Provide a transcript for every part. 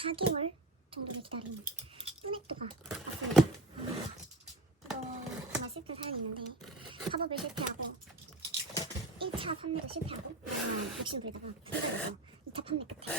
4개월 정도를 기다린 뿌넥도가 왔습니다. 아, 이거 정말 슬픈 사연이 있는데 팝업을 실패하고 1차 판매도 실패하고 아, 욕심 부리다가 풀려서 2차 판매 끝에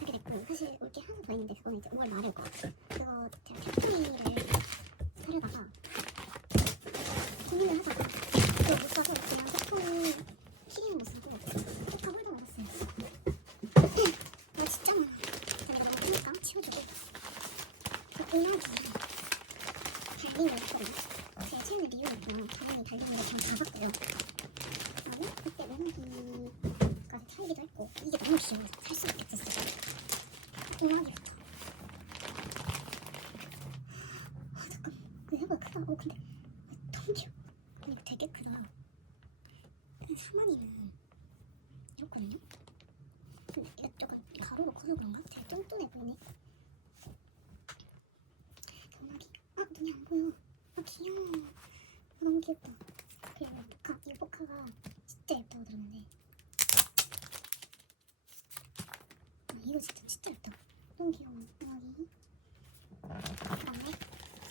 하게 됐고 사실 올 게 하나 더 있는데 그거는 이제 5월 말에 올것 같아요. 그거 제가 사려다가 고민을 하다가 그걸 못 사서 그냥 소품 키링을 못 사고 포카 홀더 먹었어요. 아 진짜 많아. 일단 이거 너무 크니까 치워주고 그 공약이 달리는 거거든요. 제 최근에 리뷰였고요. 당연히 달리는 거 저는 다 샀고요. 그리고 그때 모기까지 차이기도 했고 이게 너무 귀여워서 살 수밖에 없었어요. 공약이부터. 아 잠깐 그 생각보다 크다. 어 근데 너무. 근데 이거 되게 크다. 한 4만이면 이렇거든요. 근데 이게 조금 가로로 커서 그런가? 되게 뚱뚱해 보이네. 전화기. 아 눈이 안 보여. 아 귀여워. 아, 너무 귀엽다. 그리고 포카. 이 포카가 진짜 예쁘다고 들었는데. 아 이거 진짜 진짜 예쁘다. 너무 귀여워. 전화기. 그다음에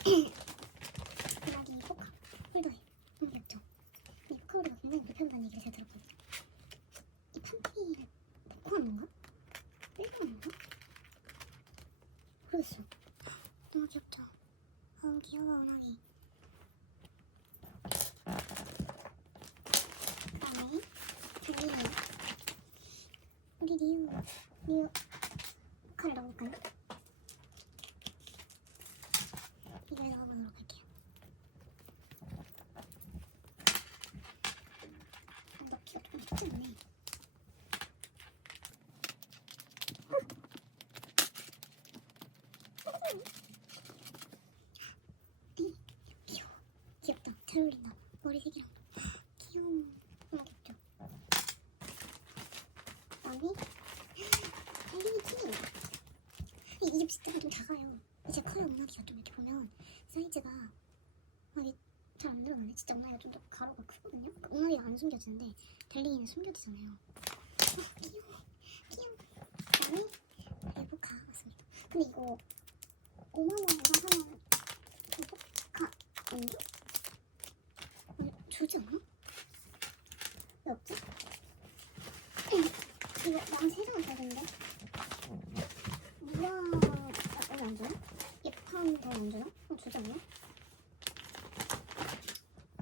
전화기 포카. 홀더에. 너무 귀엽죠? 이 포카 홀더가 굉장히 불편하다는 얘기를 제가 들었거든요. 이 판피를 벗고 하는 건가? 빼고 하는 건가? 모르겠어. 너무 귀엽죠? 아 귀여워 은하기. 그다음에 달리는 우리 리우 리우 포카를 넣어볼까요? 이걸 넣어보도록 할게요. 아, 넣기가 조금 쉽지 않네. 이 귀여워. 귀엽다. 잘 어울린다. 머리색이랑. 귀여워. 20cm가 좀 작아요. 이제 커요 운하기가 좀 이렇게 보면 사이즈가 아이 잘안 들어가네. 진짜 음악이가 좀 더 가로가 크거든요. 그러니까 안 숨겨지는데 달링이는 숨겨지잖아요. 아, 귀여워, 귀여워. 그다음에 에보카 맞습니다. 근데 이거 5만 원에 사면 에보카 아니.. 주지 않아? 왜 없지? 이거 나랑 세장 안 되는데? 안 줘요? 예판 더안 줘요? 어, 주지 않나?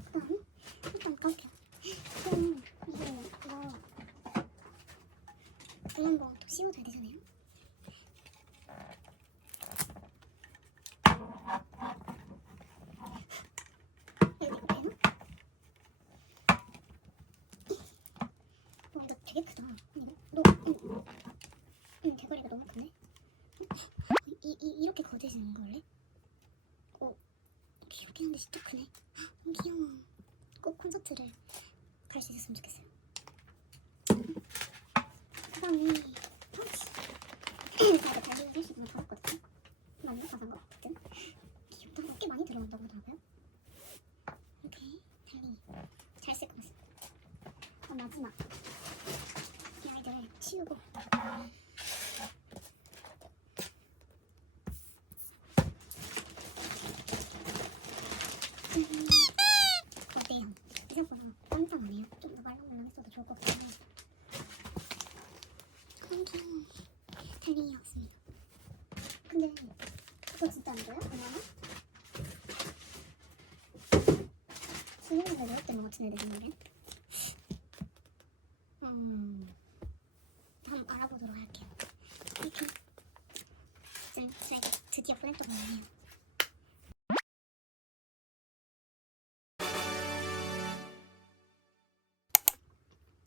그 다음에 일단 까볼게요. 그럼 이게 그거 블럼버 또 씌워줘야 되잖아요? 이거 이거 이거 되게 크다. 아니, 너, 응, 응, 대가리가 너무 크네. 어, 이, 이, 이렇게 거대해지는 거 원래? 어, 귀엽긴 한데 진짜 크네. 헉, 귀여워. 꼭 콘서트를 갈 수 있었으면 좋겠어요. 그 다음에 파우치. 제가 달리기 헬스 분을 받았거든요. 맞나? 맞은 거 같은. 귀엽다. 꽤 많이 들어간다고 하더라고요. 이렇게 달리기. 잘 쓸 것 같습니다. 어, 마지막. 이 아이들을 치우고. 음, 어때요? 생각보다 깜깜하네요. 좀 더 말랑말랑했어도 좋을 것 같긴 해요. 너무 귀여워. 달리기였습니다. 근데 그거 진짜 안 줘요? 얼마나? 수능인데 넣을 때것 같은데 내 생각엔? 음, 한번 알아보도록 할게요. 이렇게 짠, 저희가 드디어 보냈던 거네요.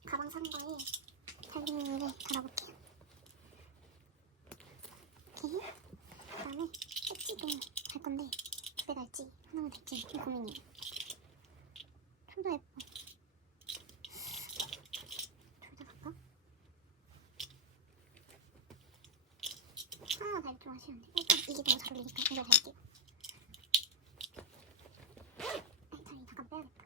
가방 산 거에 달리는데 달아볼게요. 이렇게 그다음에 배지도 갈 건데 두 개 갈지 하나만 될지 좀 고민이에요. 둘 다 예뻐. 둘 다 갈까? 하나 달좀 아쉬운데 일단 이게 너무 잘 어울리니까 이거 갈게요. 아이 다리 잠깐 빼야겠다.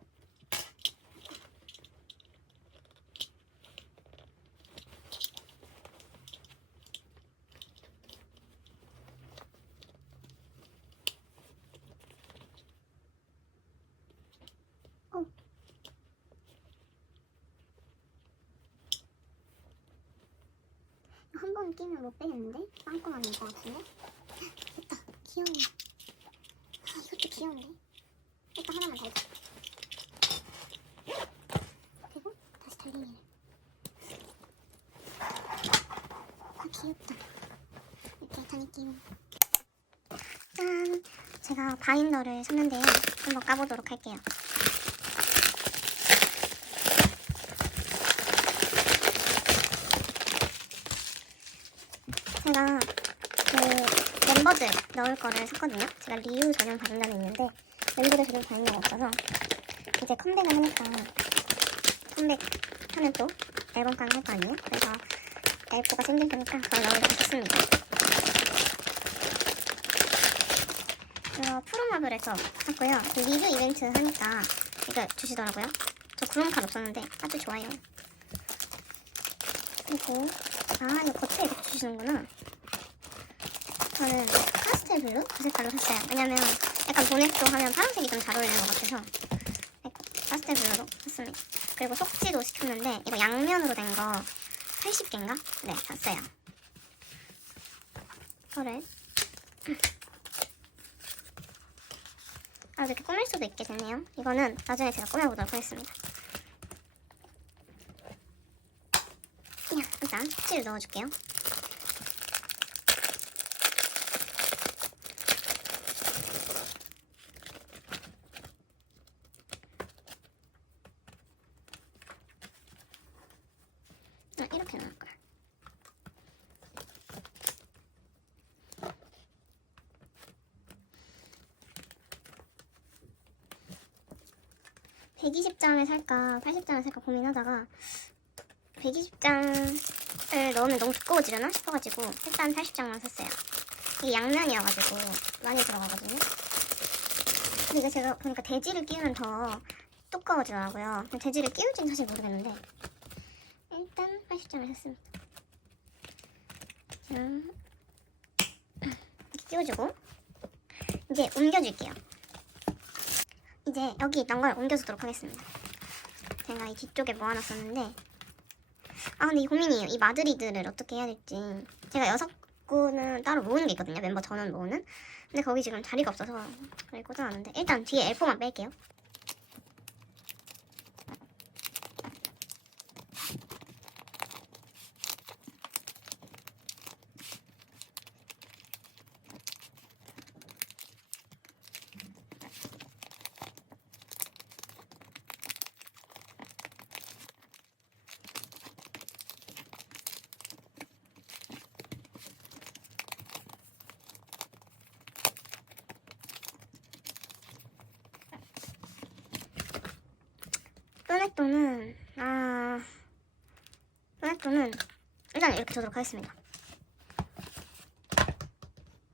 빵꾸만 끼면 못 빼겠는데? 빵꾸만 일것 같은데? 됐다. 귀여워. 아, 이것도 귀여운데? 일단 하나만 달자. 그리고 다시 달리기를. 아, 귀엽다. 이렇게 다니기로. 짠! 제가 바인더를 샀는데요. 한번 까보도록 할게요. 제가 그 멤버들 넣을 거를 샀거든요. 제가 리우 전용 바른다이 있는데 멤버들 전용 바른다가 없어서 이제 컴백을 하니까 컴백하면 또 앨범깡 할거 아니에요? 그래서 앨포가 생길 거니까 그걸 넣으려고 샀습니다. 이거 프로마블에서 샀고요. 그 리뷰 이벤트 하니까 이거 주시더라고요. 저 구름칼 없었는데 아주 좋아요. 그리고 아 이거 겉에 이렇게 주시는구나. 저는 파스텔 블루 그 색깔로 샀어요. 왜냐면 약간 보넥도 하면 파란색이 좀 잘 어울리는 것 같아서 네, 파스텔 블루로 샀습니다. 그리고 속지도 시켰는데 이거 양면으로 된 거 80개인가? 네 샀어요. 이거를 아 이렇게 꾸밀 수도 있게 됐네요. 이거는 나중에 제가 꾸며보도록 하겠습니다. 야, 일단 속지를 넣어줄게요. 아, 이렇게 넣을 거야. (120장을) 살까 (80장을) 살까 고민하다가 (120장을) 넣으면 너무 두꺼워지려나 싶어가지고 일단 (80장만) 샀어요 이게 양면이어가지고 많이 들어가거든요 근데 이게 제가 보니까 대지를 끼우면 더 두꺼워지더라고요 대지를 끼울지는 사실 모르겠는데 일단 80장을 샀습니다. 자, 이렇게 끼워주고 이제 옮겨줄게요. 이제 여기 있던 걸 옮겨주도록 하겠습니다. 제가 이 뒤쪽에 모아놨었는데 아 근데 이 고민이에요. 이 마드리드를 어떻게 해야 될지 제가 여섯 구는 따로 모으는 게 있거든요. 멤버 전원 모으는 근데 거기 지금 자리가 없어서 그걸 꽂아놨는데 일단 뒤에 L4만 뺄게요. 또넥또는 아 또넥또는 일단 이렇게 두도록 하겠습니다.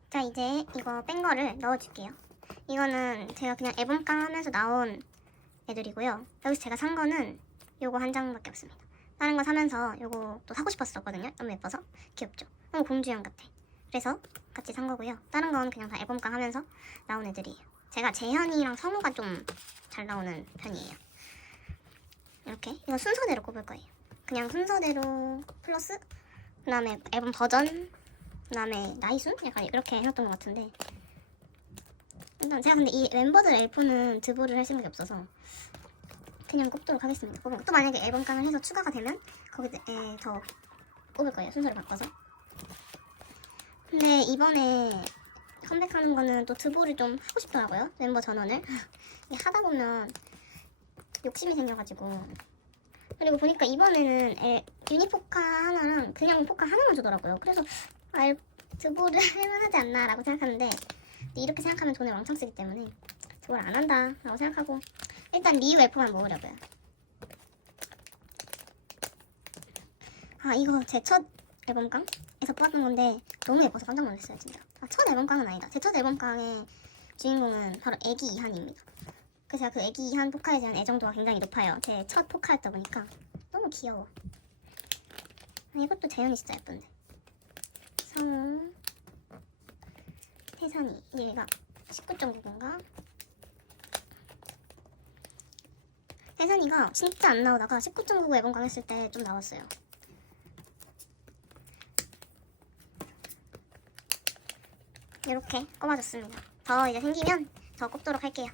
자 이제 이거 뺀 거를 넣어줄게요. 이거는 제가 그냥 앨범깡 하면서 나온 애들이고요. 여기서 제가 산 거는 요거 한 장밖에 없습니다. 다른 거 사면서 요거 또 사고 싶었었거든요. 너무 예뻐서 귀엽죠. 너무 공주형 같아. 그래서 같이 산 거고요. 다른 건 그냥 다 앨범깡 하면서 나온 애들이에요. 제가 재현이랑 성우가 좀 잘 나오는 편이에요. 이렇게 이거 순서대로 꼽을 거예요. 그냥 순서대로 플러스 그다음에 앨범 버전 그다음에 나이순 약간 이렇게 해놨던 것 같은데 일단 제가 근데 이 멤버들 L4는 드보를 할 생각이 없어서 그냥 꼽도록 하겠습니다. 꼽은 거. 또 만약에 앨범 깡을 해서 추가가 되면 거기에 더 꼽을 거예요. 순서를 바꿔서. 근데 이번에 컴백하는 거는 또 드보를 좀 하고 싶더라고요. 멤버 전원을 하다 보면 욕심이 생겨가지고 그리고 보니까 이번에는 에, 유니포카 하나랑 그냥 포카 하나만 주더라고요. 그래서 알 드보를 할만하지 않나 라고 생각하는데 이렇게 생각하면 돈을 왕창 쓰기 때문에 드보를 안 한다 라고 생각하고 일단 리우 F만 모으려고요. 아 이거 제 첫 앨범깡에서 뽑았던 건데 너무 예뻐서 깜짝 놀랐어요 진짜. 아, 첫 앨범깡은 아니다. 제 첫 앨범깡의 주인공은 바로 애기 이한입니다. 그래서 제가 그 애기 이한 포카에 대한 애정도가 굉장히 높아요. 제 첫 포카였다 보니까 너무 귀여워. 아, 이것도 재현이 진짜 예쁜데. 성우 혜선이 얘가 19.9인가? 혜선이가 진짜 안 나오다가 19.99 앨범 강했을 때 좀 나왔어요. 이렇게 꼽아줬습니다. 더 이제 생기면 더 꼽도록 할게요.